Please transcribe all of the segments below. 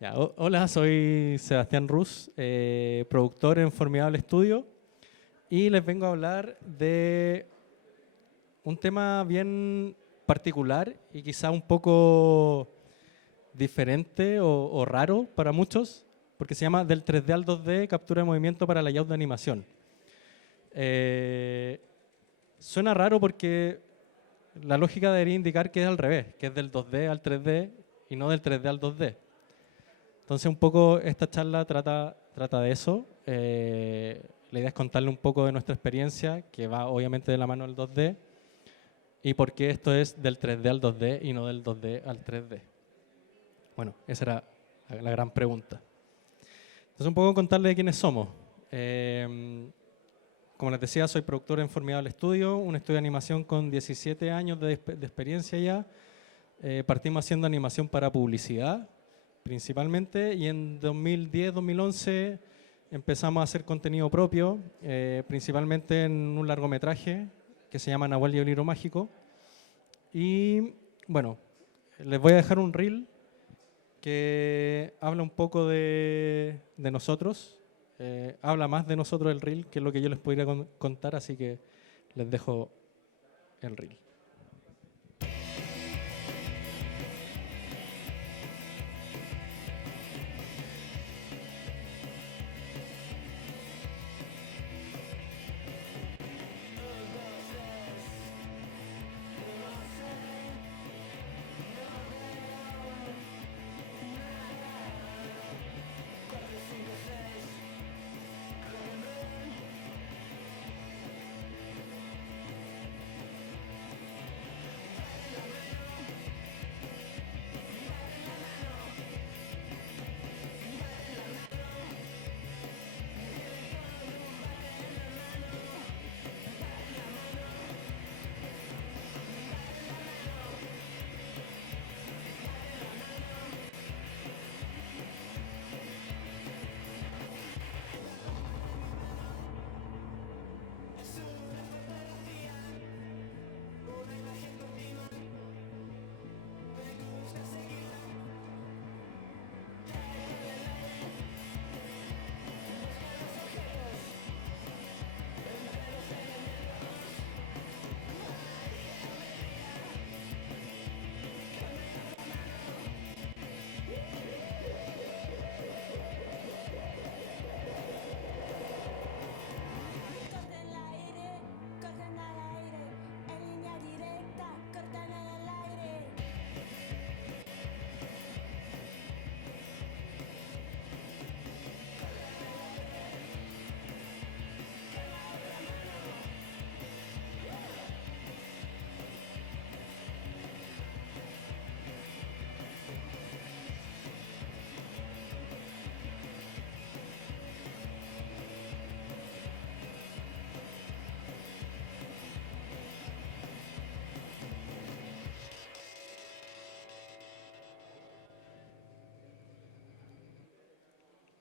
Ya, hola, soy Sebastián Ruz, productor en Formidable Studio, y les vengo a hablar de un tema bien particular y quizá un poco diferente o raro para muchos, porque se llama del 3D al 2D, captura de movimiento para layout de animación. Eh, Suena raro porque la lógica debería indicar que es al revés, que es del 2D al 3D y no del 3D al 2D. Entonces, un poco esta charla trata de eso. La idea es contarle un poco de nuestra experiencia, que va obviamente de la mano del 2D, y por qué esto es del 3D al 2D y no del 2D al 3D. Bueno, esa era la gran pregunta. Entonces, un poco contarle de quiénes somos. Como les decía, soy productor en Formidable Studio, un estudio de animación con 17 años de experiencia ya. Partimos haciendo animación para publicidad, principalmente, y en 2010-2011 empezamos a hacer contenido propio, principalmente en un largometraje que se llama Nahuel y el libro mágico. Y bueno, les voy a dejar un reel que habla un poco de nosotros. Habla más de nosotros el reel que lo que yo les podría contar, así que les dejo el reel.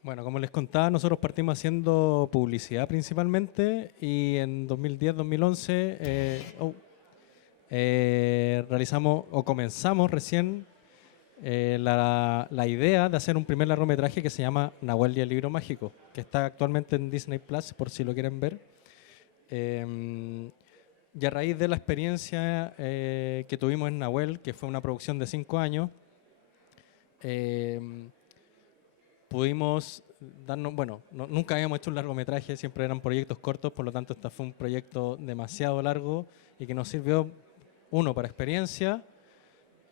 Bueno, como les contaba, nosotros partimos haciendo publicidad principalmente y en 2010-2011 realizamos o comenzamos recién la idea de hacer un primer largometraje que se llama Nahuel y el libro mágico, que está actualmente en Disney Plus por si lo quieren ver. Y a raíz de la experiencia que tuvimos en Nahuel, que fue una producción de 5 años, pudimos darnos, bueno, nunca habíamos hecho un largometraje, siempre eran proyectos cortos, por lo tanto este fue un proyecto demasiado largo y que nos sirvió, uno, para experiencia,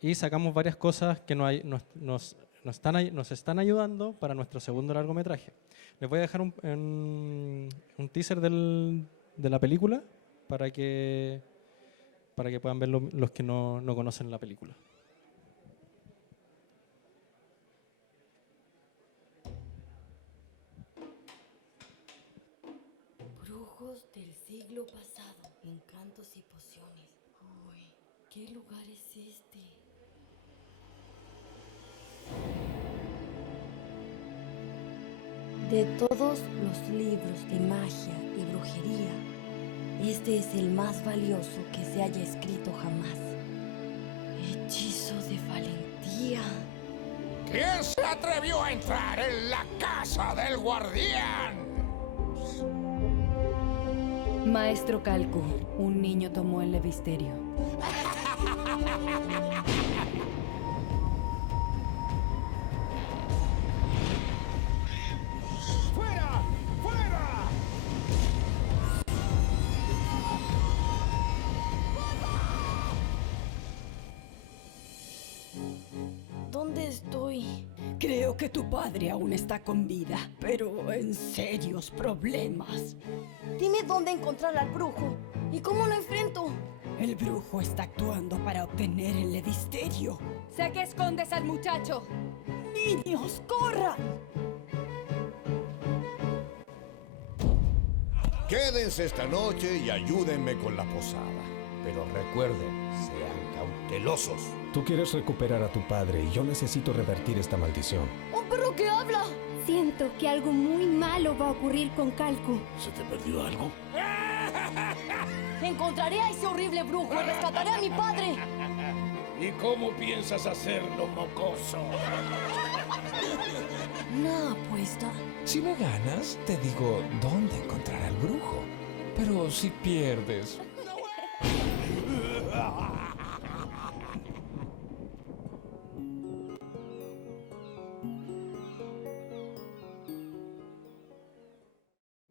y sacamos varias cosas que nos están ayudando para nuestro segundo largometraje. Les voy a dejar un teaser de la película para que puedan ver los que no conocen la película. Brujos del siglo pasado, encantos y pociones. Uy, ¿qué lugar es este? De todos los libros de magia y brujería, este es el más valioso que se haya escrito jamás. Hechizo de valentía. ¿Quién se atrevió a entrar en la casa del guardián? Maestro Calco, un niño tomó el levisterio. ¡Fuera! ¡Fuera! ¿Dónde estoy? Creo que tu padre aún está con vida, pero en serios problemas. Dime dónde encontrar al brujo y cómo lo enfrento. El brujo está actuando para obtener el levisterio. Sé que escondes al muchacho. ¡Niños, corran! Quédense esta noche y ayúdenme con la posada. Pero recuerden, sean cautelosos. Tú quieres recuperar a tu padre y yo necesito revertir esta maldición. ¡Un perro que habla! Siento que algo muy malo va a ocurrir con Calco. ¿Se te perdió algo? Encontraré a ese horrible brujo y rescataré a mi padre. ¿Y cómo piensas hacerlo, mocoso? Una apuesta. Si me ganas, te digo dónde encontrar al brujo. Pero si pierdes...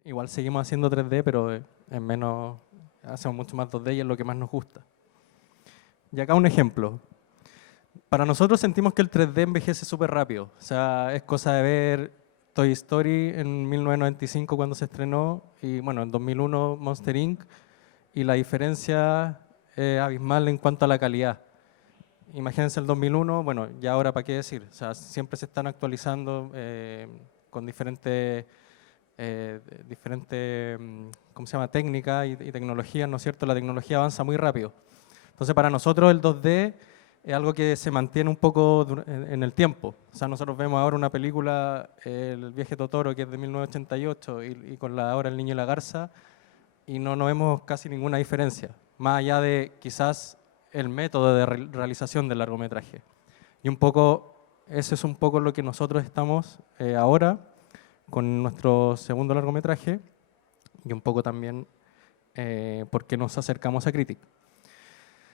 Igual seguimos haciendo 3D, pero en menos, hacemos mucho más 2D y es lo que más nos gusta. Y acá un ejemplo. Para nosotros sentimos que el 3D envejece súper rápido. O sea, es cosa de ver Toy Story en 1995 cuando se estrenó y bueno, en 2001 Monster Inc. Y la diferencia es abismal en cuanto a la calidad. Imagínense el 2001, bueno, ya ahora para qué decir. O sea, siempre se están actualizando con diferentes ¿cómo se llama? Técnicas y tecnologías, ¿no es cierto? La tecnología avanza muy rápido. Entonces, para nosotros el 2D es algo que se mantiene un poco en el tiempo. O sea, nosotros vemos ahora una película, El viaje Totoro, que es de 1988, y con ahora El niño y la garza, y no vemos casi ninguna diferencia, más allá de quizás el método de realización del largometraje. Y un poco, eso es un poco lo que nosotros estamos ahora con nuestro segundo largometraje y un poco también porque nos acercamos a Critic.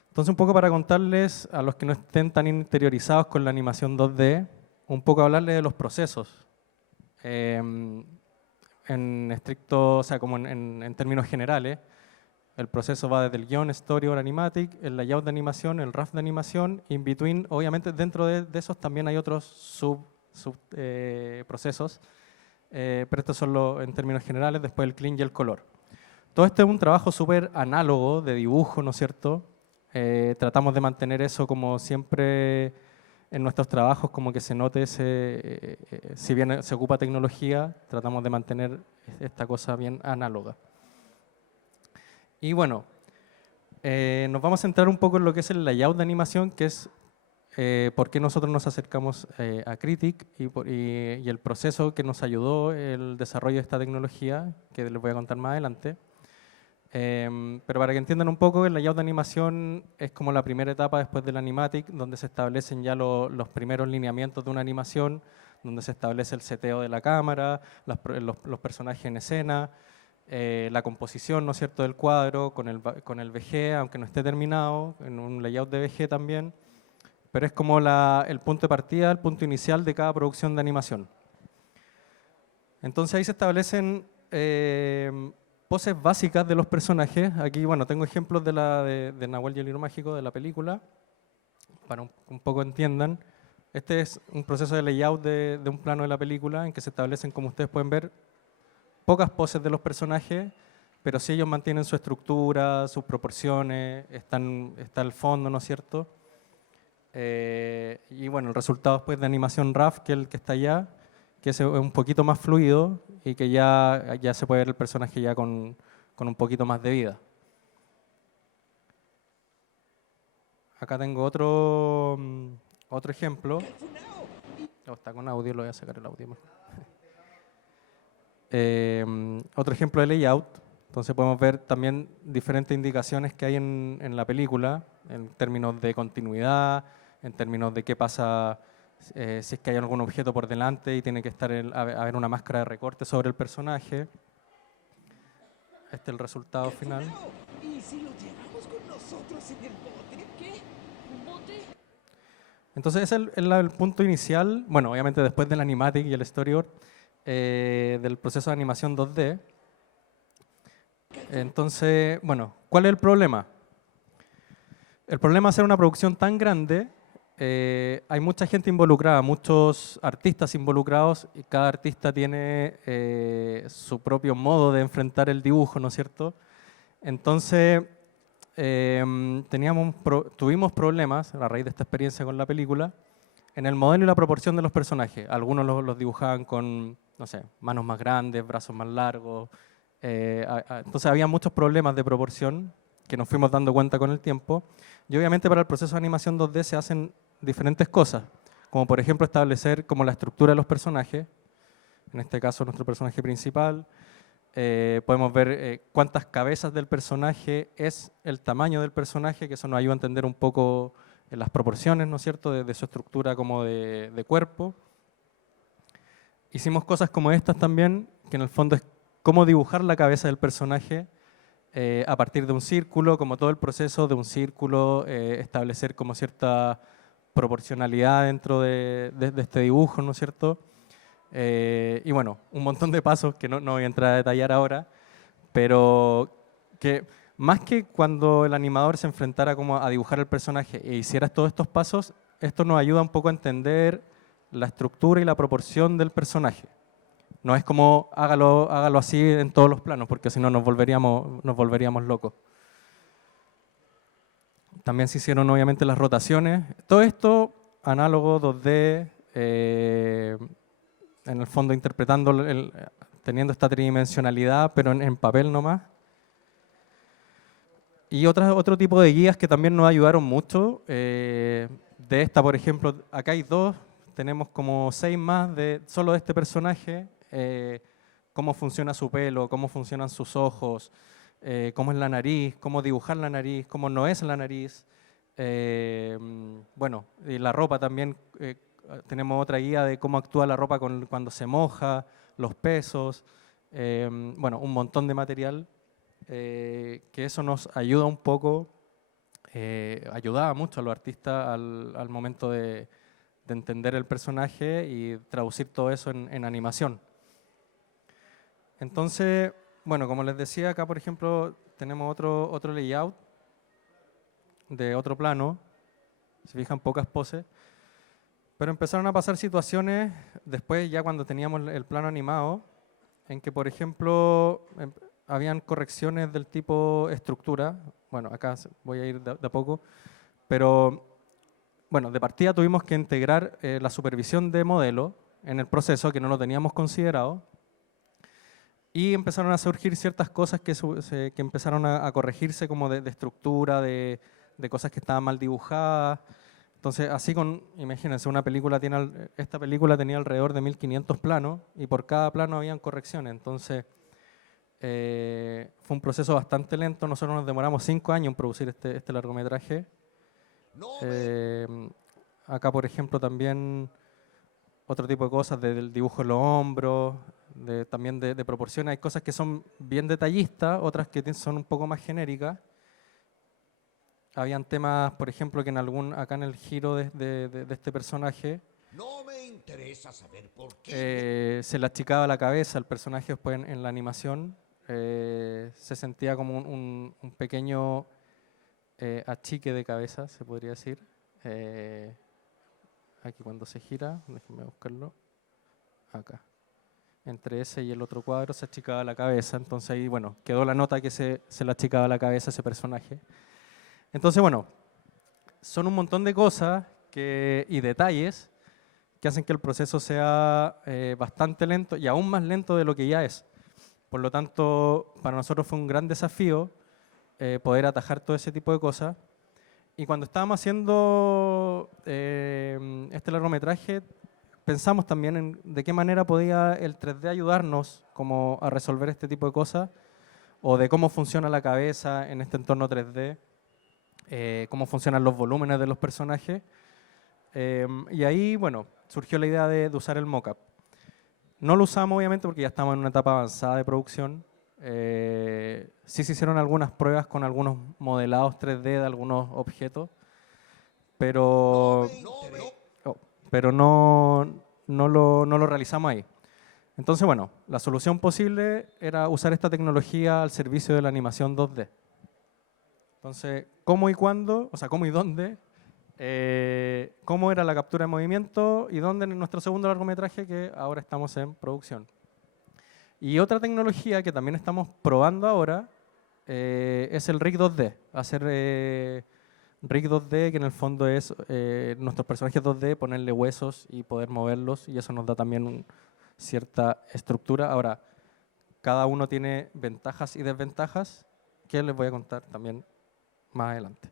Entonces, un poco para contarles a los que no estén tan interiorizados con la animación 2D, un poco hablarles de los procesos. En estricto, o sea, como en términos generales, el proceso va desde el guión, storyboard, animatic, el layout de animación, el RAF de animación, in between. Obviamente, dentro de esos también hay otros procesos, pero estos son en términos generales, después el clean y el color. Todo esto es un trabajo súper análogo de dibujo, ¿no es cierto? Tratamos de mantener eso como siempre en nuestros trabajos, como que se note si bien se ocupa tecnología, tratamos de mantener esta cosa bien análoga. Y bueno, nos vamos a centrar un poco en lo que es el layout de animación, que es por qué nosotros nos acercamos a Critic y el proceso que nos ayudó el desarrollo de esta tecnología, que les voy a contar más adelante. Pero para que entiendan un poco, el layout de animación es como la primera etapa después del animatic, donde se establecen ya los primeros lineamientos de una animación, donde se establece el seteo de la cámara, los personajes en escena, la composición, ¿no es cierto?, del cuadro con el VG, aunque no esté terminado, en un layout de VG también, pero es como el punto de partida, el punto inicial de cada producción de animación. Entonces ahí se establecen poses básicas de los personajes. Aquí, bueno, tengo ejemplos de Nahuel y el Libro Mágico, de la película, para un poco entiendan. Este es un proceso de layout de un plano de la película en que se establecen, como ustedes pueden ver, pocas poses de los personajes, pero sí ellos mantienen su estructura, sus proporciones, está el fondo, ¿no es cierto? Y bueno, el resultado después de animación RAF, que es el que está allá, que es un poquito más fluido y que ya se puede ver el personaje ya con un poquito más de vida. Acá tengo otro ejemplo. Oh, está con audio, lo voy a sacar el audio mejor. Otro ejemplo de layout. Entonces podemos ver también diferentes indicaciones que hay en la película, en términos de continuidad, en términos de qué pasa si es que hay algún objeto por delante y tiene que estar haber una máscara de recorte sobre el personaje. Este es el resultado final. ¿Y si lo llevamos con nosotros en el bote? ¿Qué? ¿Un bote? Entonces ese es el punto inicial, bueno, obviamente después del animatic y el storyboard, del proceso de animación 2D. Entonces, bueno, ¿cuál es el problema? El problema es hacer una producción tan grande, hay mucha gente involucrada, muchos artistas involucrados, y cada artista tiene su propio modo de enfrentar el dibujo, ¿no es cierto? Entonces, tuvimos problemas a raíz de esta experiencia con la película en el modelo y la proporción de los personajes. Algunos los dibujaban con, no sé, manos más grandes, brazos más largos. Entonces había muchos problemas de proporción que nos fuimos dando cuenta con el tiempo. Y obviamente para el proceso de animación 2D se hacen diferentes cosas, como por ejemplo establecer como la estructura de los personajes, en este caso nuestro personaje principal. Podemos ver cuántas cabezas del personaje es el tamaño del personaje, que eso nos ayuda a entender un poco las proporciones, ¿no es cierto?, de su estructura como de cuerpo. Hicimos cosas como estas también, que en el fondo es cómo dibujar la cabeza del personaje a partir de un círculo, como todo el proceso de un círculo, establecer como cierta proporcionalidad dentro de este dibujo, ¿no es cierto? Y bueno, un montón de pasos que no voy a entrar a detallar ahora, pero que más que cuando el animador se enfrentara como a dibujar el personaje e hiciera todos estos pasos, esto nos ayuda un poco a entender la estructura y la proporción del personaje. No es como hágalo así en todos los planos, porque si no nos volveríamos locos. También se hicieron obviamente las rotaciones. Todo esto análogo 2D, en el fondo interpretando, teniendo esta tridimensionalidad, pero en papel nomás. Y otro tipo de guías que también nos ayudaron mucho. De esta, por ejemplo, acá hay dos, tenemos como 6 más solo de este personaje. Cómo funciona su pelo, cómo funcionan sus ojos, cómo es la nariz, cómo dibujar la nariz, cómo no es la nariz. Bueno, y la ropa también, tenemos otra guía de cómo actúa la ropa cuando se moja, los pesos, bueno, un montón de material, que eso nos ayuda un poco, ayudaba mucho a los artistas al momento de entender el personaje y traducir todo eso en animación. Entonces, bueno, como les decía, acá por ejemplo tenemos otro layout de otro plano, se fijan pocas poses, pero empezaron a pasar situaciones después ya cuando teníamos el plano animado, en que por ejemplo habían correcciones del tipo estructura, bueno acá voy a ir de a poco, pero bueno, de partida tuvimos que integrar la supervisión de modelo en el proceso que no lo teníamos considerado. Y empezaron a surgir ciertas cosas que empezaron a corregirse como de estructura, de cosas que estaban mal dibujadas. Entonces, así imagínense, esta película tenía alrededor de 1500 planos y por cada plano habían correcciones. Entonces, fue un proceso bastante lento. Nosotros nos demoramos 5 años en producir este largometraje. Acá, por ejemplo, también otro tipo de cosas del dibujo en los hombros, también de proporciones. Hay cosas que son bien detallistas, otras que son un poco más genéricas. Habían temas, por ejemplo, que acá en el giro de este personaje, No me interesa saber por qué. se le achicaba la cabeza al personaje después en la animación. Se sentía como un pequeño achique de cabeza, se podría decir. Aquí cuando se gira, déjenme buscarlo, acá. Entre ese y el otro cuadro se achicaba la cabeza, entonces ahí, bueno, quedó la nota que se le achicaba la cabeza a ese personaje. Entonces, bueno, son un montón de cosas y detalles que hacen que el proceso sea bastante lento y aún más lento de lo que ya es. Por lo tanto, para nosotros fue un gran desafío poder atajar todo ese tipo de cosas. Y cuando estábamos haciendo este largometraje, pensamos también en de qué manera podía el 3D ayudarnos como a resolver este tipo de cosas, o de cómo funciona la cabeza en este entorno 3D, cómo funcionan los volúmenes de los personajes. Y ahí, bueno, surgió la idea de usar el mockup. No lo usamos, obviamente, porque ya estamos en una etapa avanzada de producción. Sí se hicieron algunas pruebas con algunos modelados 3D de algunos objetos, pero, pero no lo realizamos ahí. Entonces, bueno, la solución posible era usar esta tecnología al servicio de la animación 2D. Entonces, ¿cómo y cuándo? O sea, ¿cómo y dónde? ¿Cómo era la captura de movimiento? ¿Y dónde en nuestro segundo largometraje que ahora estamos en producción? Y otra tecnología que también estamos probando ahora es el rig 2D. Hacer rig 2D, que en el fondo es nuestros personajes 2D, ponerle huesos y poder moverlos, y eso nos da también cierta estructura. Ahora, cada uno tiene ventajas y desventajas que les voy a contar también más adelante.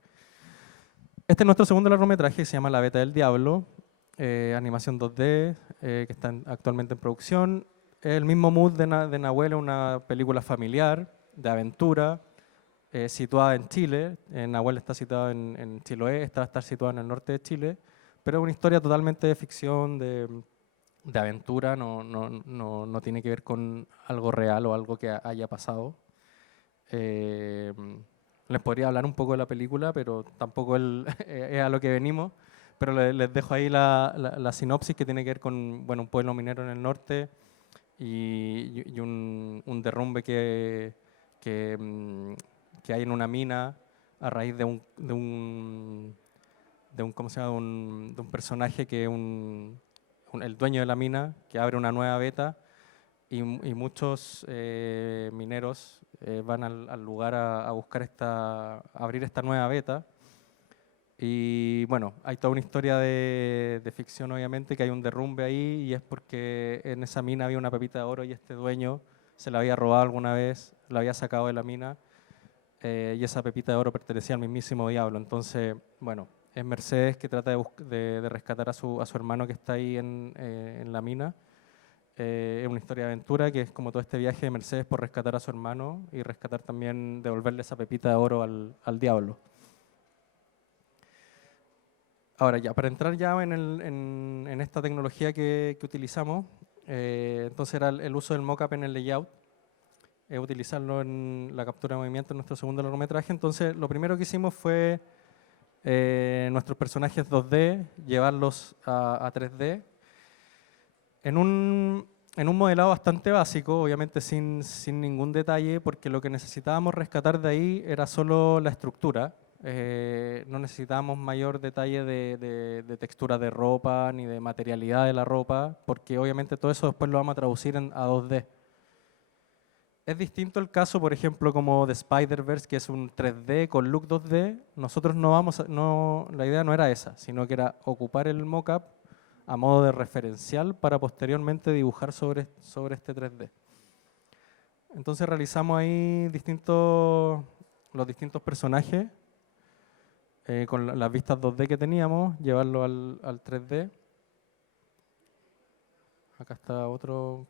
Este es nuestro segundo largometraje, se llama La Beta del Diablo, animación 2D, que está actualmente en producción. El mismo mood de Nahuel, una película familiar, de aventura, situada en Chile. Nahuel está situado en Chiloé, esta va a estar situada en el norte de Chile, pero es una historia totalmente de ficción, de aventura, no tiene que ver con algo real o algo que haya pasado. Les podría hablar un poco de la película, pero tampoco es a lo que venimos, pero les dejo ahí la sinopsis, que tiene que ver con, bueno, un pueblo minero en el norte y un derrumbe que hay en una mina a raíz de un ¿cómo se llama? De un personaje que es el dueño de la mina, que abre una nueva beta, y muchos mineros van al lugar a buscar abrir esta nueva beta. Y bueno, hay toda una historia de ficción, obviamente, que hay un derrumbe ahí, y es porque en esa mina había una pepita de oro y este dueño se la había robado alguna vez, la había sacado de la mina, y esa pepita de oro pertenecía al mismísimo diablo. Entonces, bueno, es Mercedes que trata de rescatar a su hermano que está ahí en la mina. Es una historia de aventura, que es como todo este viaje de Mercedes por rescatar a su hermano y rescatar también, devolverle esa pepita de oro al diablo. Ahora ya, para entrar ya en esta tecnología que utilizamos, entonces era el uso del mockup en el layout, utilizarlo en la captura de movimiento en nuestro segundo largometraje. Entonces lo primero que hicimos fue nuestros personajes 2D, llevarlos a 3D, en un modelado bastante básico, obviamente sin ningún detalle, porque lo que necesitábamos rescatar de ahí era solo la estructura. No necesitábamos mayor detalle de textura de ropa ni de materialidad de la ropa, porque obviamente todo eso después lo vamos a traducir a 2D. Es distinto el caso, por ejemplo, como de Spider-Verse, que es un 3D con look 2D. Nosotros la idea no era esa, sino que era ocupar el mockup a modo de referencial para posteriormente dibujar sobre este 3D. Entonces realizamos ahí los distintos personajes con las vistas 2D que teníamos, llevarlo al 3D. Acá está otro.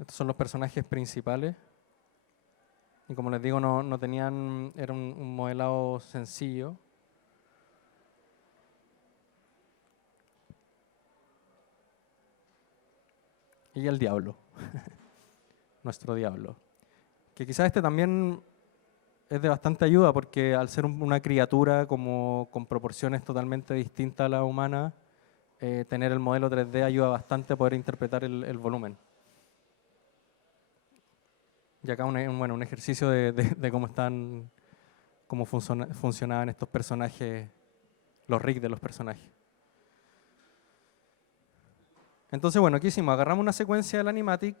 Estos son los personajes principales. Y como les digo, no tenían, era un modelado sencillo. Y el diablo, nuestro diablo. Que quizás este también es de bastante ayuda, porque al ser una criatura con proporciones totalmente distintas a la humana, tener el modelo 3D ayuda bastante a poder interpretar el volumen. Y acá un ejercicio de cómo funcionaban estos personajes, los rigs de los personajes. Entonces, bueno, ¿qué hicimos? Agarramos una secuencia del animatic,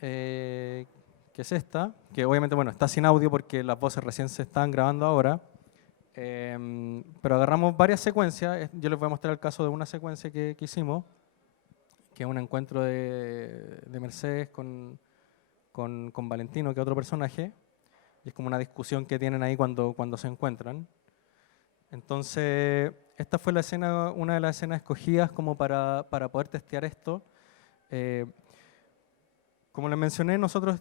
que es esta, que obviamente, bueno, está sin audio porque las voces recién se están grabando ahora, pero agarramos varias secuencias. Yo les voy a mostrar el caso de una secuencia que hicimos, que es un encuentro de Mercedes con Valentino, que es otro personaje, y es como una discusión que tienen ahí cuando se encuentran. Entonces, esta fue una de las escenas escogidas como para poder testear esto. Como les mencioné, nosotros,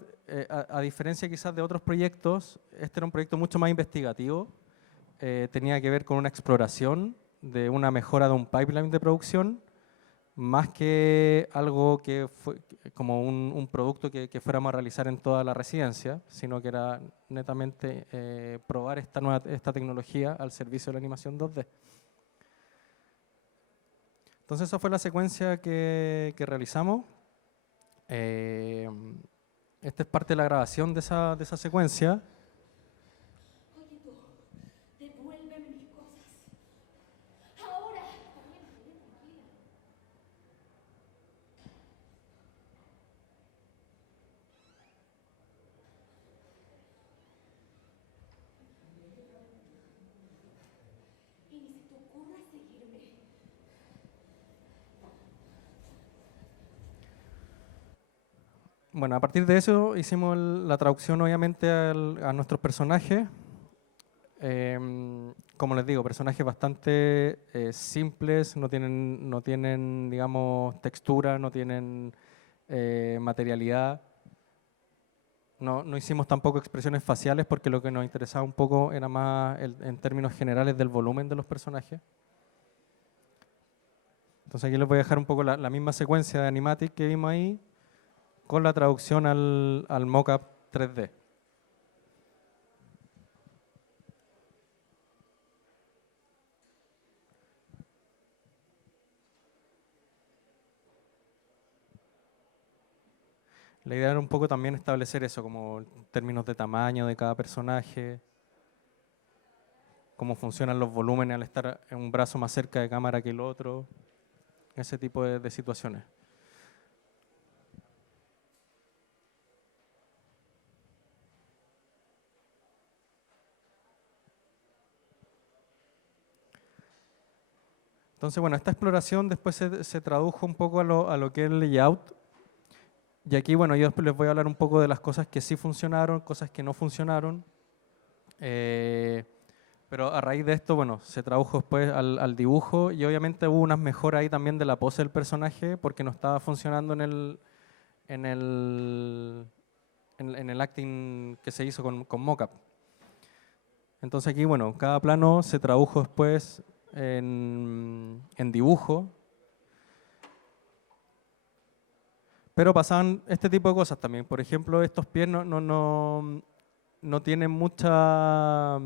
a diferencia quizás de otros proyectos, este era un proyecto mucho más investigativo. tenía que ver con una exploración de una mejora de un pipeline de producción, más que algo que fue como un producto que fuéramos a realizar en toda la residencia, sino que era netamente probar esta tecnología al servicio de la animación 2D. Entonces esa fue la secuencia que realizamos. Esta es parte de la grabación de esa secuencia. Oye tú, devuélveme mis cosas. Ahora. Tranquila. Y ni se te ocurra seguirme. Bueno, a partir de eso hicimos la traducción obviamente a nuestros personajes. Como les digo, personajes bastante simples, no tienen, digamos, textura, no tienen materialidad. No hicimos tampoco expresiones faciales porque lo que nos interesaba un poco era más en términos generales del volumen de los personajes. Entonces aquí les voy a dejar un poco la misma secuencia de animatic que vimos ahí, con la traducción al mockup 3D. La idea era un poco también establecer eso, como términos de tamaño de cada personaje, cómo funcionan los volúmenes al estar en un brazo más cerca de cámara que el otro, ese tipo de situaciones. Entonces, bueno, esta exploración después se tradujo un poco a lo que es el layout. Y aquí, bueno, yo después les voy a hablar un poco de las cosas que sí funcionaron, cosas que no funcionaron. Pero a raíz de esto, bueno, se tradujo después al dibujo y obviamente hubo unas mejoras ahí también de la pose del personaje porque no estaba funcionando en el acting que se hizo con mockup. Entonces aquí, bueno, cada plano se tradujo después en dibujo, pero pasaban este tipo de cosas también. Por ejemplo, estos pies no tienen mucha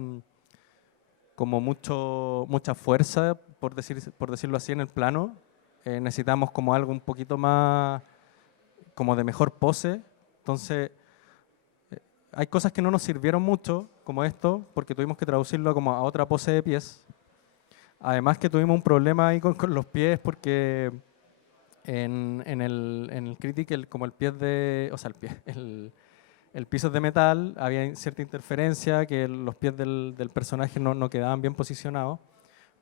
fuerza, por decirlo así, en el plano. Necesitamos como algo un poquito más, como de mejor pose. Entonces, hay cosas que no nos sirvieron mucho, como esto, porque tuvimos que traducirlo como a otra pose de pies. Además que tuvimos un problema ahí con los pies porque en el Critic, como el piso es de metal, había cierta interferencia, que los pies del personaje no quedaban bien posicionados.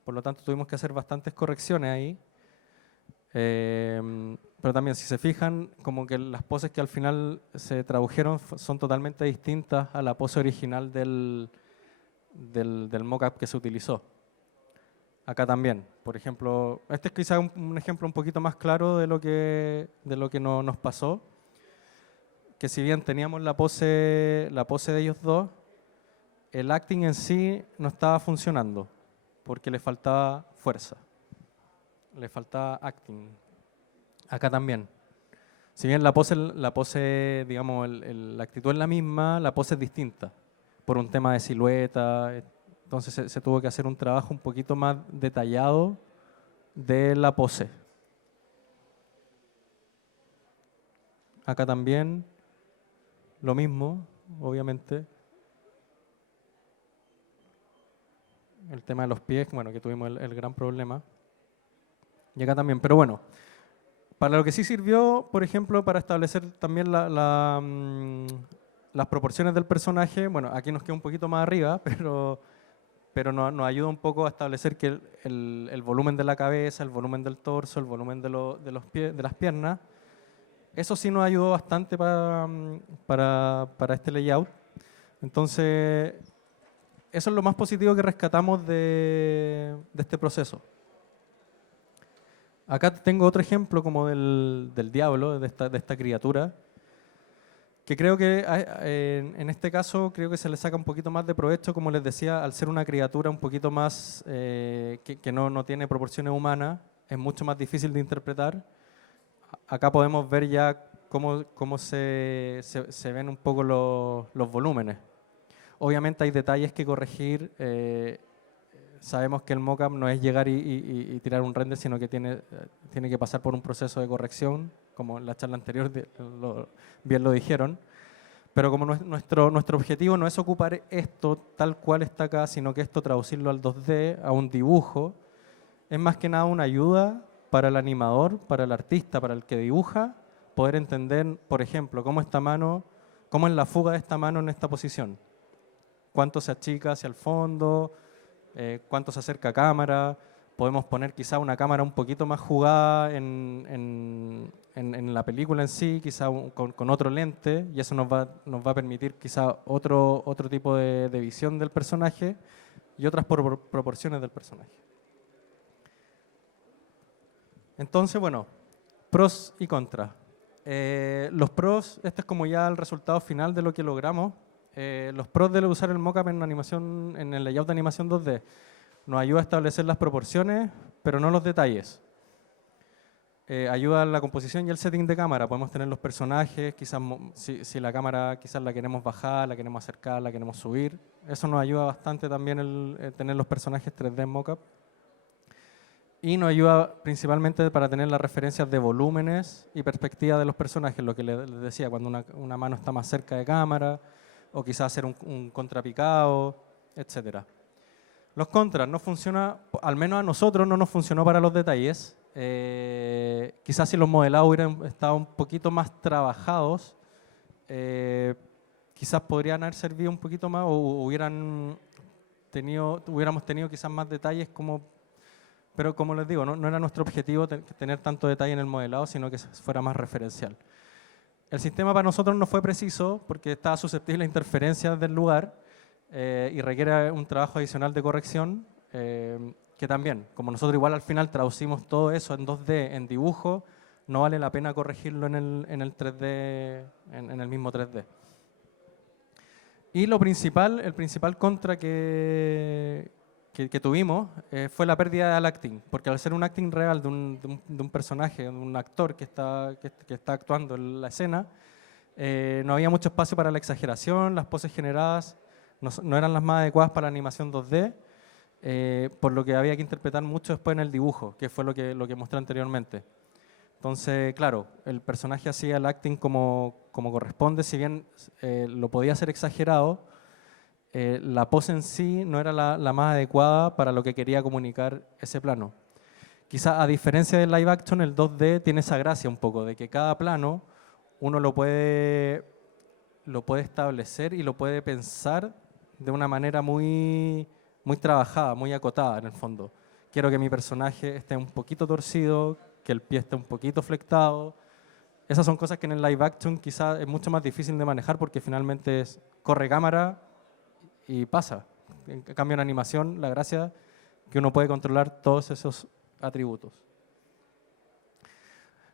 Por lo tanto, tuvimos que hacer bastantes correcciones ahí. Pero también, si se fijan, como que las poses que al final se tradujeron son totalmente distintas a la pose original del mockup que se utilizó. Acá también, por ejemplo, este es quizá un ejemplo un poquito más claro de lo que nos pasó, que si bien teníamos la pose de ellos dos, el acting en sí no estaba funcionando, porque le faltaba fuerza, le faltaba acting. Acá también. Si bien la pose, digamos, la actitud es la misma, la pose es distinta, por un tema de silueta. Entonces se tuvo que hacer un trabajo un poquito más detallado de la pose. Acá también lo mismo, obviamente. El tema de los pies, bueno, que tuvimos el gran problema. Y acá también, pero bueno, para lo que sí sirvió, por ejemplo, para establecer también las proporciones del personaje, bueno, aquí nos queda un poquito más arriba, pero nos ayuda un poco a establecer que el volumen de la cabeza, el volumen del torso, el volumen de los pies, de las piernas, eso sí nos ayudó bastante para este layout. Entonces, eso es lo más positivo que rescatamos de este proceso. Acá tengo otro ejemplo como del diablo, de esta criatura, que creo que en este caso creo que se le saca un poquito más de provecho, como les decía, al ser una criatura un poquito más que no tiene proporciones humanas, es mucho más difícil de interpretar. Acá podemos ver ya cómo se ven un poco los volúmenes. Obviamente hay detalles que corregir. Sabemos que el mockup no es llegar y tirar un render, sino que tiene que pasar por un proceso de corrección, como en la charla anterior bien lo dijeron. Pero como nuestro objetivo no es ocupar esto tal cual está acá, sino que esto traducirlo al 2D, a un dibujo, es más que nada una ayuda para el animador, para el artista, para el que dibuja, poder entender, por ejemplo, cómo es la fuga de esta mano en esta posición. Cuánto se achica hacia el fondo, cuánto se acerca a cámara. Podemos poner quizá una cámara un poquito más jugada en la película en sí, quizá con otro lente, y eso nos va a permitir quizá otro tipo de visión del personaje y otras proporciones del personaje. Entonces, bueno, pros y contras. Los pros, este es como ya el resultado final de lo que logramos. Los pros de usar el mockup en el layout de animación 2D nos ayuda a establecer las proporciones, pero no los detalles. Ayuda a la composición y el setting de cámara. Podemos tener los personajes, quizás si la cámara quizás la queremos bajar, la queremos acercar, la queremos subir. Eso nos ayuda bastante también el tener los personajes 3D en mockup. Y nos ayuda principalmente para tener las referencias de volúmenes y perspectiva de los personajes, lo que les decía, cuando una mano está más cerca de cámara, o quizás hacer un contrapicado, etc. Los contras, no funciona, al menos a nosotros no nos funcionó para los detalles. Quizás si los modelados hubieran estado un poquito más trabajados, quizás podrían haber servido un poquito más, o hubiéramos tenido quizás más detalles, pero como les digo, no era nuestro objetivo tener tanto detalle en el modelado, sino que fuera más referencial. El sistema para nosotros no fue preciso porque estaba susceptible a interferencias del lugar y requiere un trabajo adicional de corrección, que también, como nosotros igual al final traducimos todo eso en 2D, en dibujo, no vale la pena corregirlo en el 3D, en el mismo 3D. Y el principal contra que tuvimos fue la pérdida del acting, porque al ser un acting real de un personaje, de un actor que está actuando en la escena, no había mucho espacio para la exageración, las poses generadas no eran las más adecuadas para la animación 2D, por lo que había que interpretar mucho después en el dibujo, que fue lo que mostré anteriormente. Entonces, claro, el personaje hacía el acting como corresponde, si bien lo podía hacer exagerado, la pose en sí no era la más adecuada para lo que quería comunicar ese plano. Quizá a diferencia del live action, el 2D tiene esa gracia un poco, de que cada plano uno lo puede establecer y lo puede pensar de una manera muy trabajada, muy acotada en el fondo. Quiero que mi personaje esté un poquito torcido, que el pie esté un poquito flectado. Esas son cosas que en el live action quizá es mucho más difícil de manejar porque finalmente corre cámara y pasa. En cambio en animación, la gracia es que uno puede controlar todos esos atributos.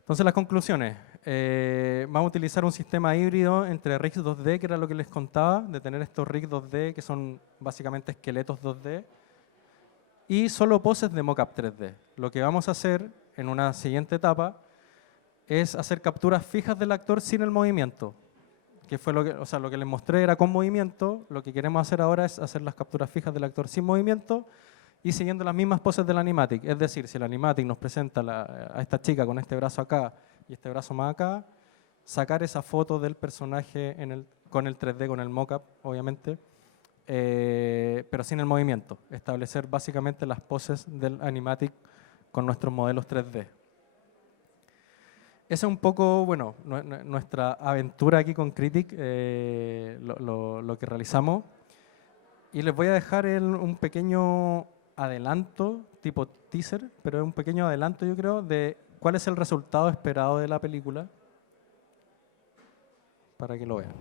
Entonces las conclusiones. Vamos a utilizar un sistema híbrido entre rigs 2D, que era lo que les contaba, de tener estos rigs 2D que son básicamente esqueletos 2D, y solo poses de mockup 3D. Lo que vamos a hacer en una siguiente etapa es hacer capturas fijas del actor sin el movimiento. Que fue lo que les mostré era con movimiento. Lo que queremos hacer ahora es hacer las capturas fijas del actor sin movimiento y siguiendo las mismas poses del animatic. Es decir, si el animatic nos presenta a esta chica con este brazo acá y este brazo más acá, sacar esa foto del personaje con el 3D, con el mockup, obviamente, pero sin el movimiento. Establecer básicamente las poses del animatic con nuestros modelos 3D. Esa es un poco, bueno, nuestra aventura aquí con Critic, lo que realizamos. Y les voy a dejar un pequeño adelanto, tipo teaser, pero es un pequeño adelanto, yo creo, de cuál es el resultado esperado de la película, para que lo vean.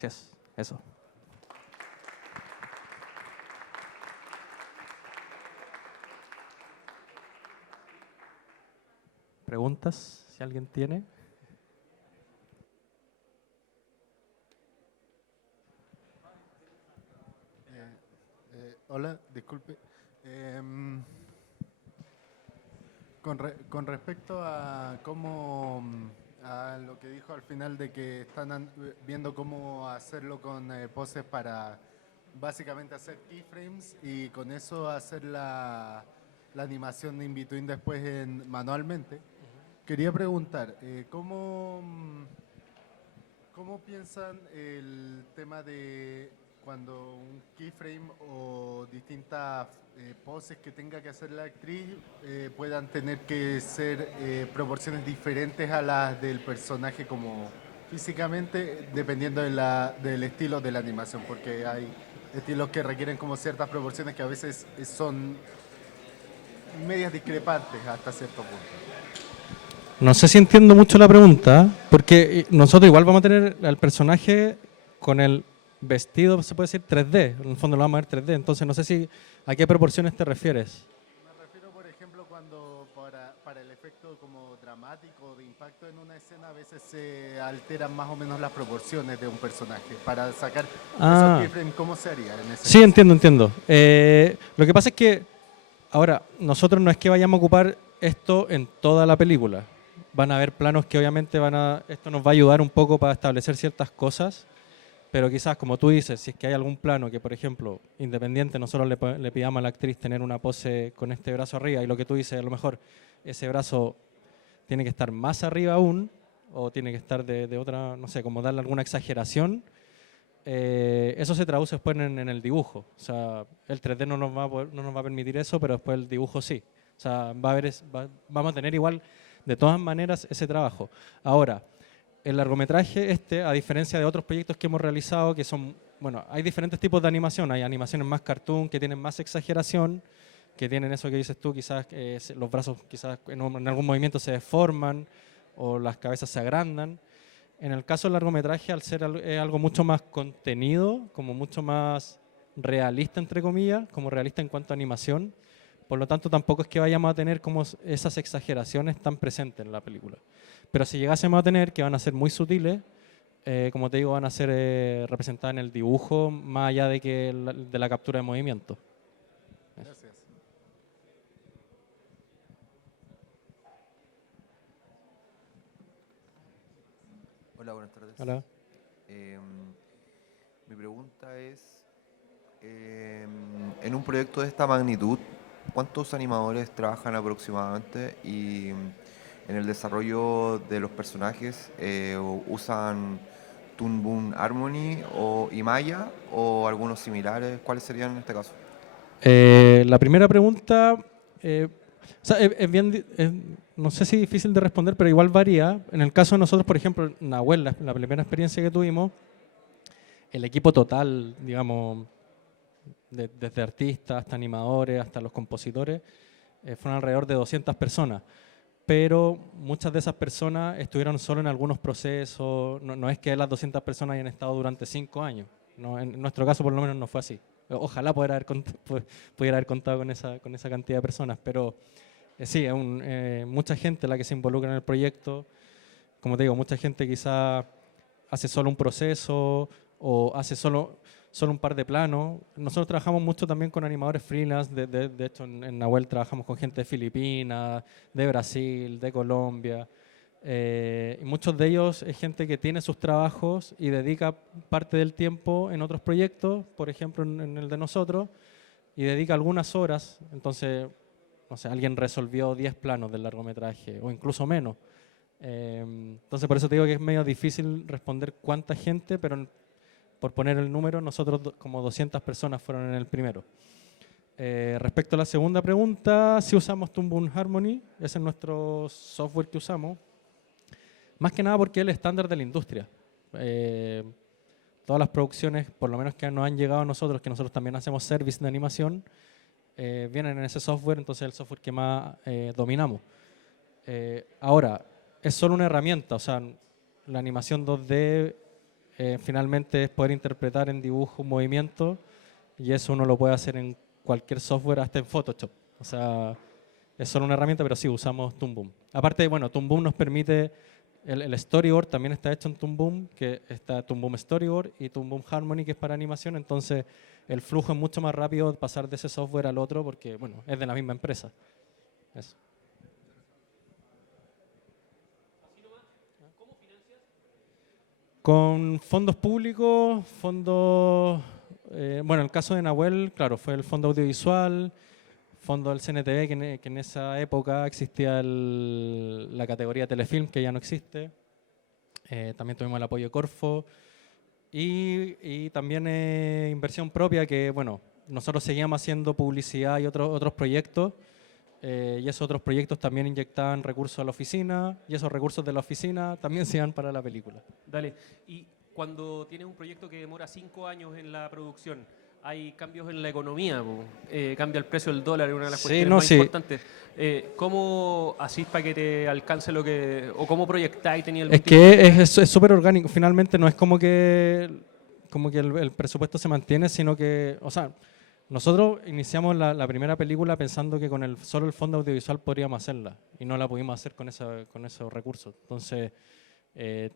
Yes, eso. ¿Preguntas? Si alguien tiene. Hola, disculpe. Con respecto a cómo, a lo que dijo al final de que están viendo cómo hacerlo con poses para básicamente hacer keyframes y con eso hacer la animación de in-between después manualmente. Quería preguntar, ¿cómo piensan el tema de cuando un keyframe o distintas poses que tenga que hacer la actriz puedan tener que ser proporciones diferentes a las del personaje como físicamente, dependiendo del estilo de la animación? Porque hay estilos que requieren como ciertas proporciones que a veces son medias discrepantes hasta cierto punto. No sé si entiendo mucho la pregunta, porque nosotros igual vamos a tener al personaje con el vestido, se puede decir 3D, en el fondo lo vamos a ver 3D, entonces no sé si a qué proporciones te refieres. Me refiero, por ejemplo, cuando para el efecto como dramático de impacto en una escena a veces se alteran más o menos las proporciones de un personaje. Para sacar esos keyframes, ¿cómo se haría en ese Sí, caso? Entiendo. Lo que pasa es que ahora nosotros no es que vayamos a ocupar esto en toda la película. Van a haber planos que obviamente esto nos va a ayudar un poco para establecer ciertas cosas, pero quizás, como tú dices, si es que hay algún plano que, por ejemplo, independiente, nosotros le pidamos a la actriz tener una pose con este brazo arriba, y lo que tú dices, a lo mejor ese brazo tiene que estar más arriba aún, o tiene que estar de otra, no sé, como darle alguna exageración, eso se traduce después en el dibujo. O sea, el 3D no nos va a permitir eso, pero después el dibujo sí. O sea, vamos a tener igual, de todas maneras, ese trabajo. Ahora, el largometraje a diferencia de otros proyectos que hemos realizado, que son, bueno, hay diferentes tipos de animación. Hay animaciones más cartoon, que tienen más exageración, que tienen eso que dices tú, quizás los brazos quizás en algún movimiento se deforman o las cabezas se agrandan. En el caso del largometraje, al ser algo mucho más contenido, como mucho más realista, entre comillas, como realista en cuanto a animación, por lo tanto tampoco es que vayamos a tener como esas exageraciones tan presentes en la película. Pero si llegásemos a tener, que van a ser muy sutiles, como te digo, van a ser representadas en el dibujo, más allá de la captura de movimiento. Gracias. Hola, buenas tardes. Hola. Mi pregunta es, en un proyecto de esta magnitud, ¿cuántos animadores trabajan aproximadamente? Y en el desarrollo de los personajes, ¿usan Toon Boom Harmony y Maya o algunos similares? ¿Cuáles serían en este caso? La primera pregunta, o sea, no sé si es difícil de responder, pero igual varía. En el caso de nosotros, por ejemplo, Nahuel, la primera experiencia que tuvimos, el equipo total, digamos, desde artistas hasta animadores, hasta los compositores, fueron alrededor de 200 personas. Pero muchas de esas personas estuvieron solo en algunos procesos, no es que las 200 personas hayan estado durante 5 años. No, en nuestro caso por lo menos no fue así. Ojalá pudiera haber contado con esa cantidad de personas, pero sí, es mucha gente la que se involucra en el proyecto. Como te digo, mucha gente quizá hace solo un proceso o hace solo un par de planos. Nosotros trabajamos mucho también con animadores freelance, de hecho en Nahuel trabajamos con gente de Filipinas, de Brasil, de Colombia. Y muchos de ellos es gente que tiene sus trabajos y dedica parte del tiempo en otros proyectos, por ejemplo en el de nosotros, y dedica algunas horas. Entonces, no sé, alguien resolvió 10 planos del largometraje o incluso menos. Entonces, por eso te digo que es medio difícil responder cuánta gente, pero por poner el número, nosotros como 200 personas fueron en el primero. Respecto a la segunda pregunta, si usamos Toon Boom Harmony, ese es nuestro software que usamos. Más que nada porque es el estándar de la industria. Todas las producciones, por lo menos que nos han llegado a nosotros, que nosotros también hacemos service de animación, vienen en ese software, entonces es el software que más dominamos. Ahora, es solo una herramienta, o sea, la animación 2D finalmente es poder interpretar en dibujo un movimiento y eso uno lo puede hacer en cualquier software, hasta en Photoshop. O sea, es solo una herramienta, pero sí, usamos Toon Boom. Aparte, bueno, Toon Boom nos permite, el storyboard también está hecho en Toon Boom, que está Toon Boom Storyboard y Toon Boom Harmony, que es para animación, entonces el flujo es mucho más rápido pasar de ese software al otro porque, bueno, es de la misma empresa. Eso. Con fondos públicos, fondos, bueno, el caso de Nahuel, claro, fue el fondo audiovisual, fondo del CNTV, que en esa época existía la categoría Telefilm, que ya no existe. También tuvimos el apoyo de Corfo. Y también inversión propia, que bueno, nosotros seguíamos haciendo publicidad y otros proyectos. Y esos otros proyectos también inyectaban recursos a la oficina, y esos recursos de la oficina también se iban para la película. Dale. Y cuando tienes un proyecto que demora 5 años en la producción, hay cambios en la economía, cambia el precio del dólar, es una de las cuestiones más importantes. ¿Cómo hacís para que te alcance lo que, o cómo proyectáis? Es que es súper orgánico, finalmente no es como que el presupuesto se mantiene, sino que, o sea, nosotros iniciamos la primera película pensando que con solo el fondo audiovisual podríamos hacerla, y no la pudimos hacer con esos recursos. Entonces,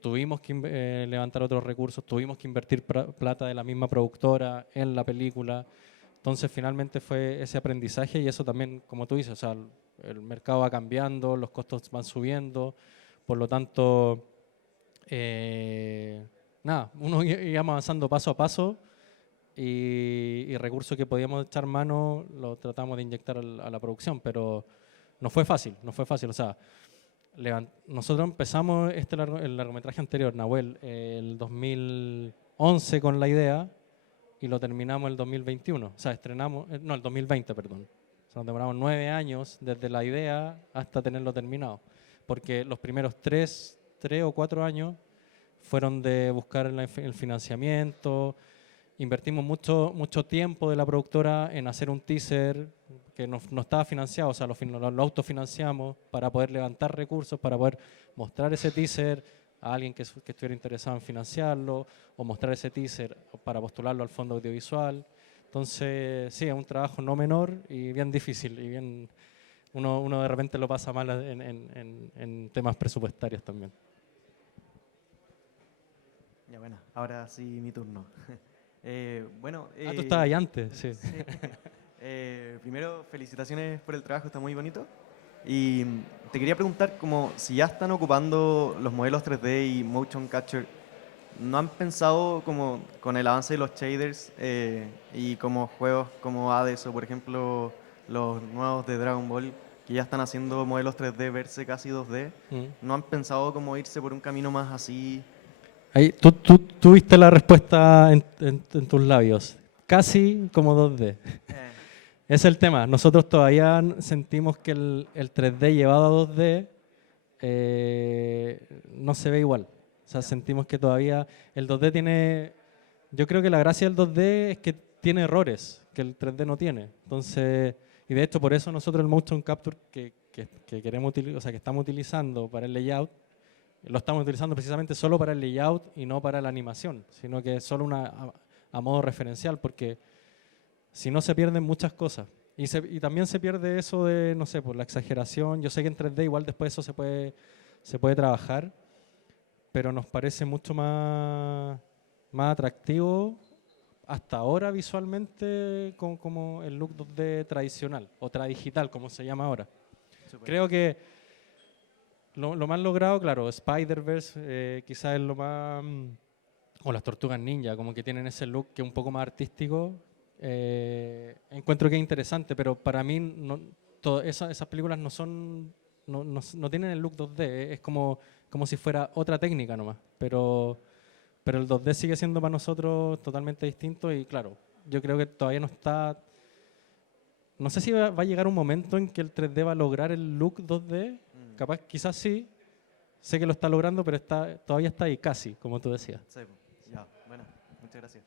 tuvimos que levantar otros recursos, tuvimos que invertir plata de la misma productora en la película. Entonces, finalmente fue ese aprendizaje, y eso también, como tú dices, o sea, el mercado va cambiando, los costos van subiendo, por lo tanto, nada, uno íbamos avanzando paso a paso, y recursos que podíamos echar mano los tratamos de inyectar a la producción, pero no fue fácil, o sea, nosotros empezamos el largometraje anterior, Nahuel, el 2011 con la idea, y lo terminamos el 2021, o sea, el 2020, perdón. O sea, nos demoramos 9 años desde la idea hasta tenerlo terminado, porque los primeros 3 o 4 años fueron de buscar el financiamiento. Invertimos mucho tiempo de la productora en hacer un teaser que no estaba financiado, o sea, lo autofinanciamos para poder levantar recursos, para poder mostrar ese teaser a alguien que estuviera interesado en financiarlo, o mostrar ese teaser para postularlo al fondo audiovisual. Entonces, sí, es un trabajo no menor y bien difícil, y bien uno de repente lo pasa mal en temas presupuestarios también. Ya, bueno, ahora sí mi turno. Tú estabas ahí antes, sí. Sí. Primero, felicitaciones por el trabajo, está muy bonito. Y te quería preguntar, como si ya están ocupando los modelos 3D y motion capture, ¿no han pensado como con el avance de los shaders y como juegos como Hades o por ejemplo los nuevos de Dragon Ball, que ya están haciendo modelos 3D verse casi 2D, ¿no han pensado como irse por un camino más así? Ahí, tú viste la respuesta en tus labios. Casi como 2D. Es el tema. Nosotros todavía sentimos que el 3D llevado a 2D no se ve igual. O sea, sentimos que todavía el 2D tiene... Yo creo que la gracia del 2D es que tiene errores que el 3D no tiene. Entonces, y de hecho por eso nosotros el motion capture que queremos o sea, que estamos utilizando para el layout, lo estamos utilizando precisamente solo para el layout y no para la animación, sino que es solo a modo referencial, porque si no se pierden muchas cosas. Y también se pierde eso de, no sé, por la exageración. Yo sé que en 3D igual después eso se puede trabajar, pero nos parece mucho más atractivo hasta ahora visualmente como el look 2D tradicional, o tradigital, como se llama ahora. Super. Creo que lo más logrado, claro, Spider-Verse quizás es lo más... o las Tortugas Ninja, como que tienen ese look que es un poco más artístico. Encuentro que es interesante, pero para mí esas películas no tienen el look 2D, es como si fuera otra técnica nomás, pero el 2D sigue siendo para nosotros totalmente distinto, y claro, yo creo que todavía no está... No sé si va a llegar un momento en que el 3D va a lograr el look 2D, capaz, quizás sí, sé que lo está logrando, pero todavía está ahí casi, como tú decías. Sí, ya, bueno, muchas gracias.